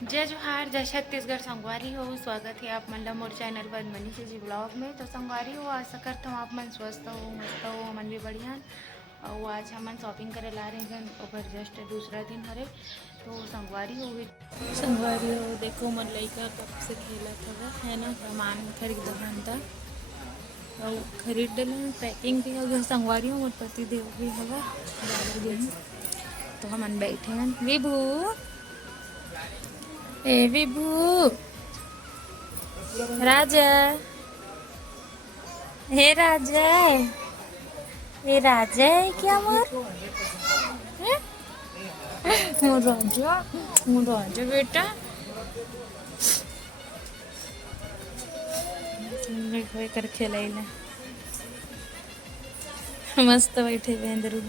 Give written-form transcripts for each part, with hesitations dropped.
जय जोहार, जय छत्तीसगढ़। संगवारी हो, स्वागत है आप मन मोर चैनल पर मनीषा जी ब्लॉग में। तो संगवारी हो, आशा करता हूँ आप मन स्वस्थ हो, मस्त हो, हमन भी बढ़िया। और आज हमन शॉपिंग करे ला रहे हैं, ओकर जस्ट दूसरा दिन हरे। तो संगवारी हो देखो मन लइका कब से खेलत हवे है ना, सामान खरीद था और खरीद डले, पैकिंग भी हो गया। संगवारी हो मोर पति देव भी हवा बाहर गए, तो हमन बैठे हैं। विभू, ए विभू, राजा, हे राजा, ये राजा है क्या मोर? हैं? मोर राजा बेटा। कर खेलैला मस्त बैठे बेंदरू।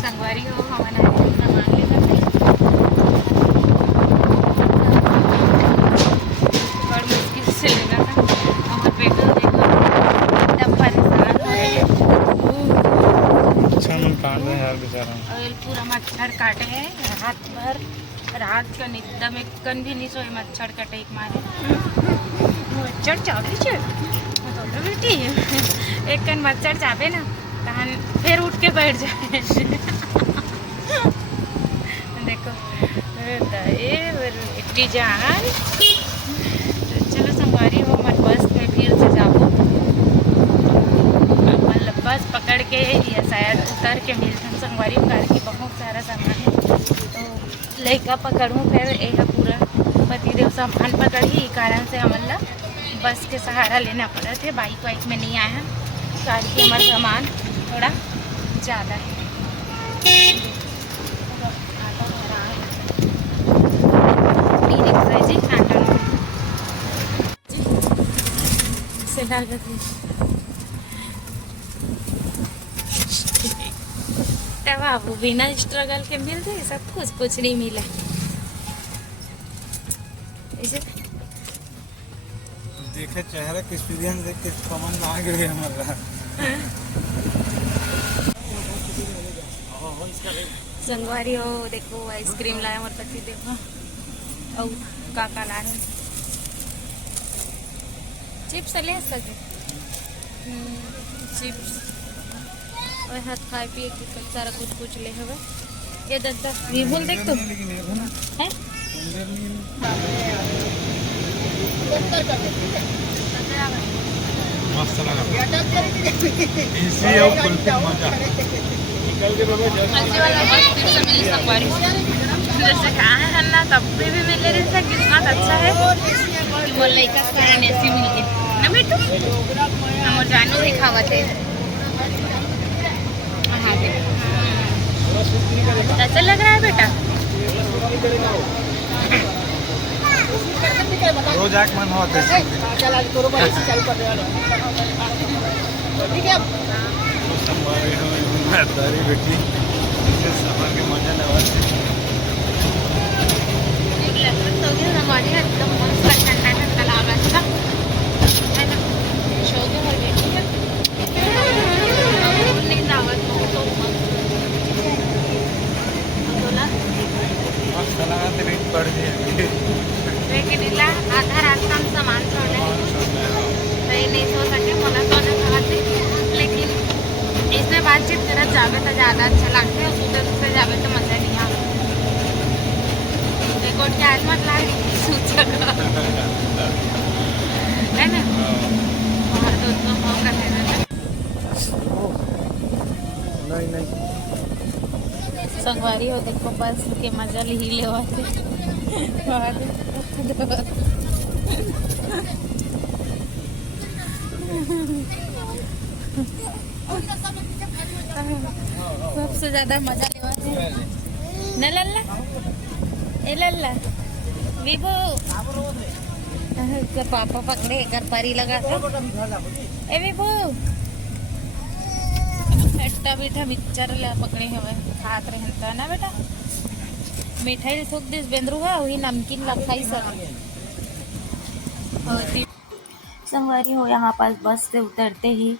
संगवारी हो, हवन सामान लेकर बड़ मुश्किल से लेगा था। हमारे बेटा देखो एकदम परेशान हो रहे हैं, काट रहे हैं बेचारा। और पूरा मच्छर काटे है रात भर। रात का एकदम एक कन भी नहीं सोए, मच्छर कटे एक मारे। मच्छर चाबे छे तो बेटी, एक कन मच्छर चाबे ना तहन फिर उठ के बैठ जाए। देखो बेटी जान। चलो संगवारी हो, मन बस में फिर से जाबो, मतलब बस पकड़ के या शायद उतर के मिलता संगवारी हो। घर की बहुत सारा सामान है, तो लइका पकड़ूँ फिर यह पूरा पतिदेव सामान पकड़ी। कारण से हमन ला बस के सहारा लेना पड़ा थे। बाइक वाइक में नहीं आया है, कार की हमारा सामान थोड़ा ज़्यादा है। रिक्शा जी से लागत है बाबू, बिना स्ट्रगल के मिल जाए सब कुछ नहीं मिला। देखे चेहरा के एक्सपीरियंस देख के समझ में आ गए हमारा। संगवारी हो देखो, आइसक्रीम लाया मोर पति देखो, और काका ला रहे चिप्स ले सके। चिप्स और हाथ खाए पिए के सारा कुछ ले हवे। ये दद्दा विभुल देख तो है मस्त लगा। इसी और कुल्फी मजा। वाला मस्त चिप्स मिली संगवारी जैसे कहा है ना, तब भी मिले रहता। कितना अच्छा है कि वो लइका कारण ऐसी मिल गई ना बेटू। हम जानू भी खावत है। हाँ अच्छा लग रहा है बेटा। रोज आँख मन होता है। दारी बेटी सफर के मजा लेवाते। हमारे एकदम मस्त ठंडा ठंडा लगा था है ना। शो के हर बेटी है नहीं दावत तो मस्त लगा तो रेट बढ़ गई। लेकिन इला आधा रास्ता हम सामान छोड़े सही नहीं सो सके, मोला सोने खाते। लेकिन इसमें बातचीत करत जावे तो ज़्यादा अच्छा लगता है, सुते सुते जावे तो मज़ा नहीं आता। रिकॉर्ड के आज मत लाग है ना, बाहर दोस्तों फोन कर देना। नहीं संगवारी हो देखो, बस के मजा ही लेवाते। सबसे ज्यादा मजा लेवाते न लल्ला। ए लल्ला विभू कर पापा पकड़े कर परी लगा था। ए विभू खट्टा मीठा मिक्सचर ला पकड़े हवे खात रहता ना बेटा। मिठाई थोक दिस बेंद्रू है, वही नमकीन ला खाई सब। संगवारी हो यहाँ पास बस से उतरते ही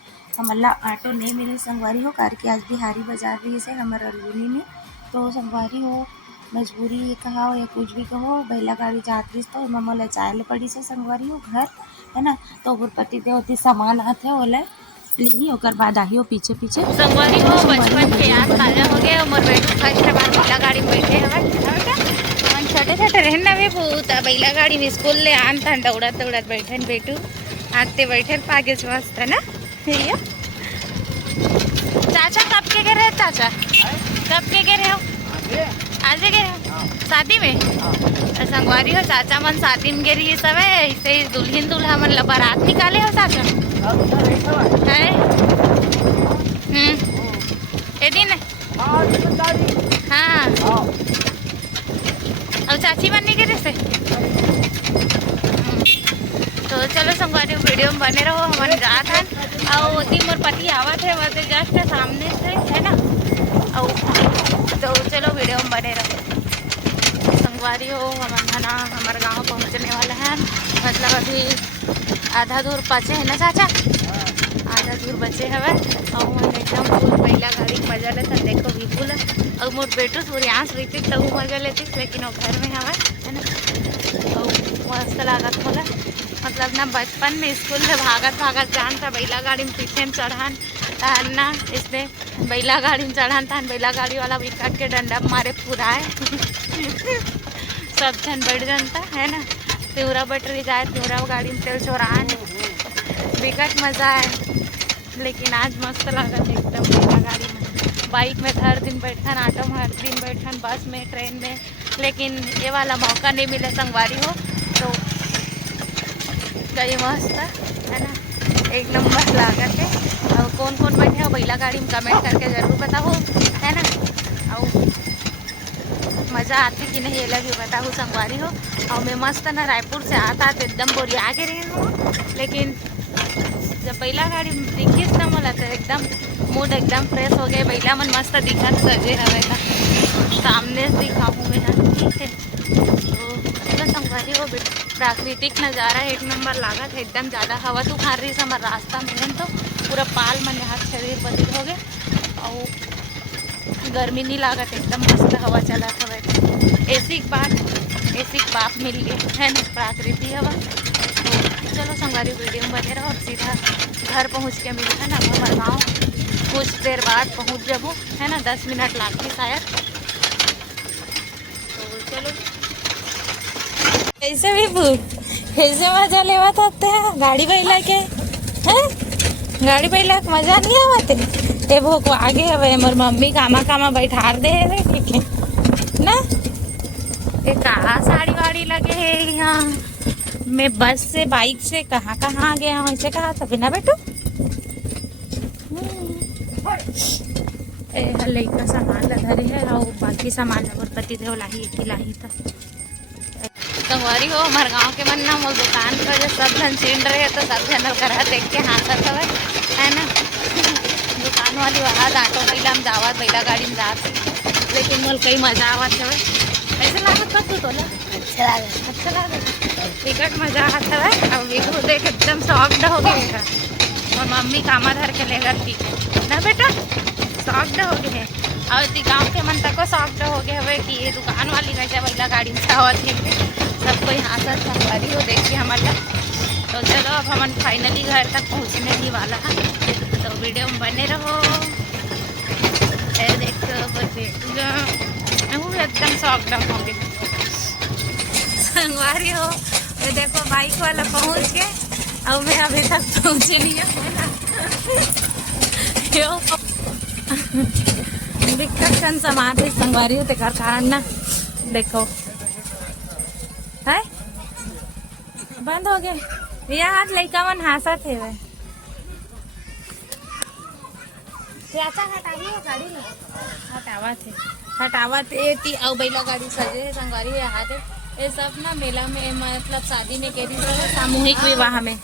समल्ला ऑटो नहीं मिली संगवारी हो कार के आज बिहारी बाजार रही से हमारे अरबुनी में। तो संगवारी हो मजबूरी कहो या कुछ भी कहो बैला गाड़ी जात रही तो मम्मा ले चाय ले पड़ी से संगवारी हो घर है ना। तो पति दे होती सामान आते ओले ली ओकर बाद आई हो पीछे पीछे संगवारी हो बचपन के याद ताजा हो गए। मोर बेटू फर्स्ट बार बैला गाड़ी में बैठे हवे छोटे छोटे रहना भी बहुत बैला गाड़ी में स्कूल ले आन था दौड़त दौड़त बैठे बेटू आगते बैठे पागे मस्त है ना भैया। चाचा कब के गए रहे चाचा कब के गए रहे हो आज गए हो शादी में। संगवारी हो चाचा मन शादी में गिरी सब है ऐसे दुल्हन दुल्हा मन ला बारात निकाले हो चाचा है। ये दिन हाँ और चाची बनने के से। तो चलो संगवारी वीडियो में बने रहो हमारे जात हैं और वो मोर पति आवत है वह जस्ट सामने से है ना। और तो चलो वीडियो में बने रहो संगवारी हो हमारे गांव पहुंचने वाला है। मतलब अभी आधा दूर बचे है ना चाचा आधा दूर बचे हवे। और एकदम फुल पहला गाड़ी मजा लेता देखो बिल्कुल। और मोर बेटू सूर्यांश रहती तब मजा लेती लेकिन वो घर में हवे है ना। और मस्त लागत होला मतलब ना बचपन में स्कूल में भागत भागत जान था बैला गाड़ी में पीछे में चढ़ान तहन ना इसने बैला गाड़ी में चढ़ान तहन बैला गाड़ी वाला विकट के डंडा मारे फुराए सब जन बैठ जानता है ना। त्योरा बटरी जाए त्योरा गाड़ी में तेल चोरान विकट मज़ा है। लेकिन आज मस्त लागत एकदम बैला गाड़ी में बाइक में हर दिन बैठन ऑटो में हर दिन बैठन बस में ट्रेन में। लेकिन ये वाला मौका नहीं मिले संगवारी हो तो गई मस्त है ना एक नंबर लागत है। और कौन कौन बैठे हो बैला गाड़ी में कमेंट करके ज़रूर बताओ है ना। और मज़ा आती कि नहीं ये लगी बताओ संगवारी हो। और मैं मस्त ना रायपुर से आता तो एकदम बोरिया के रही हूँ लेकिन जब बैला गाड़ी दिखीस ना मला तो एकदम मूड एकदम फ्रेश हो गए। बैला मन मस्त दिखत सजे हवे का सामने से दिखाऊँ मैं ठीक है। तो चलो संगवारी हो प्राकृतिक नज़ारा एक नंबर लागत है एकदम ज़्यादा हवा तूफान रही से हमारे रास्ता में तो पूरा पाल मन हाथ शरीर बदल हो गए और गर्मी नहीं लागत एकदम मस्त हवा चला हवे। ऐसी बात मिल गई है ना प्राकृतिक हवा। तो चलो संगवारी वीडियो में बने रहो। अब सीधा घर पहुंच के मिलता है ना हमारे गाँव कुछ देर बाद पहुंच जाबो है ना 10 मिनट लागती शायद। तो चलो कैसे भी कैसे मजा लेवा थाते हैं गाड़ी बैला के हैं गाड़ी बैला के मजा नहीं आवते ये भोक आगे हवे मोर मम्मी कामा कामा बैठार दे है ठीक है ना। ये कहाँ साड़ी वाड़ी लगे है यहाँ मैं बस से बाइक से कहाँ कहाँ आ गया हूँ ऐसे कहा था बिना बेटू लड़का सामान लधरी है और बाकी सामान और पति देव लाही था। संगवारी हो हमारे गाँव के मन ना मोर दुकान पर जो सब जन छीन रहे तो सब जन करा देख के हंसत हवे है ना। दुकान वाली वहाँ ऑटो बैला में जावत बैला गाड़ी में जात लेकिन मोल कई मजा आवत हवे। ऐसे लागत कब तू तोला अच्छा लागत टिकट मजा आवत हवे। अब वीडियो देख एकदम सॉफ्ट हो गए और मम्मी कामा धर के लेकर की ना बेटा सॉफ्ट हो गए। और गाँव के मन तक सॉफ्ट हो गए हवे कि ये दुकान वाली कैसे बैला गाड़ी में आवत है सब कोई हाथत संगवारी हो देखिए हमारा। तो चलो अब हम फाइनली घर तक पहुंचने ही वाला है तो वीडियो में बने रहो। देखो वो एकदम सॉफ्ट हो गए संगवारी हो। ये देखो बाइक वाला पहुंच गए और मैं अभी तक पहुंची नहीं है ना। दिक्कत कन सामान है संगवारी हो तेकर कारण ना देखो है बंद हो गए यार लड़का मन हंसा थे वे चाचा हटाइए गाड़ी में हटावा थे ती और बैला गाड़ी सजे है संगवारी यहाँ थे ये सब ना मेला में मतलब शादी में कह रही सामूहिक विवाह में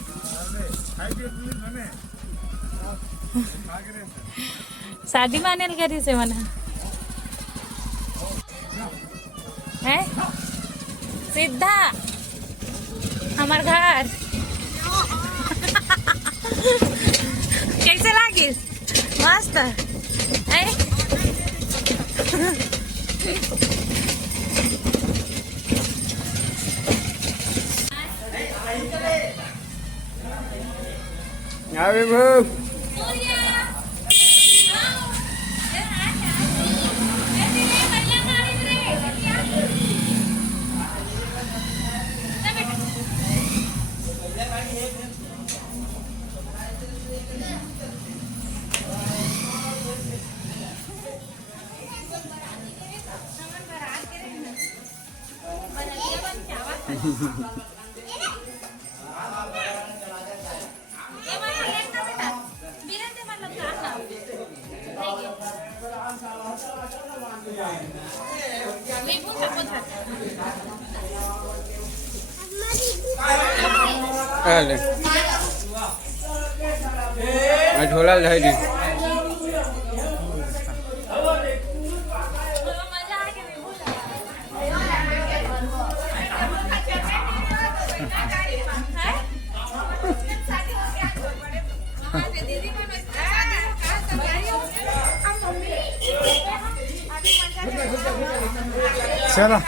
शादी माने करी से मना है सीधा हमार घर कैसे लागे किस मस्त है। झोला ले ली चलो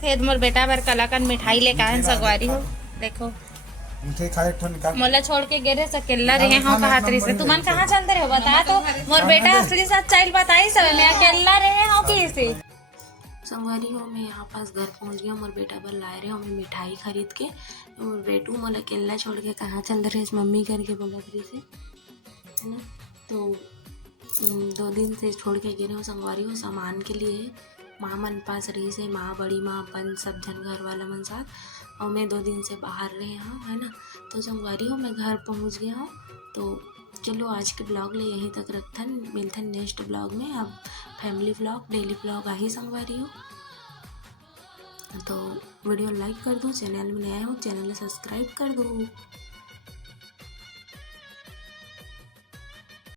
खेद मोर बेटा बर कलाकन मिठाई लेके आए सगवारी हो। देखो मुझे खाए ठो निकाल मोला छोड़ के गिरे सकेला रहे हो कहा तरी से तुमन कहाँ चलते रहे हो बता तो मोर बेटा असली सच चाइल बताई सब मैं अकेला रहे हो कैसे। संगवारी हो मैं यहाँ पास घर पहुँच गया। मोर बेटा बर लाए रहे हो मैं मिठाई खरीद के। मोर बेटू मोला अकेला छोड़ के कहाँ चल रहे मम्मी करके बोला रही से है ना। तो 2 दिन से छोड़ के गिरे हो संगवारी हो सामान के लिए। माँ मन पास रही से माँ बड़ी माँ अपन सब जन घर वाला मन साथ और मैं 2 दिन से बाहर रहे हाँ है ना। तो संगवारी हो मैं घर पहुँच गया हूँ। तो चलो आज के ब्लॉग ले यहीं तक रखथन मिलथन नेक्स्ट ब्लॉग में। अब फैमिली ब्लॉग डेली ब्लॉग आ ही संगवारी हो। तो वीडियो लाइक कर दो, चैनल में नया हो चैनल सब्सक्राइब कर दो।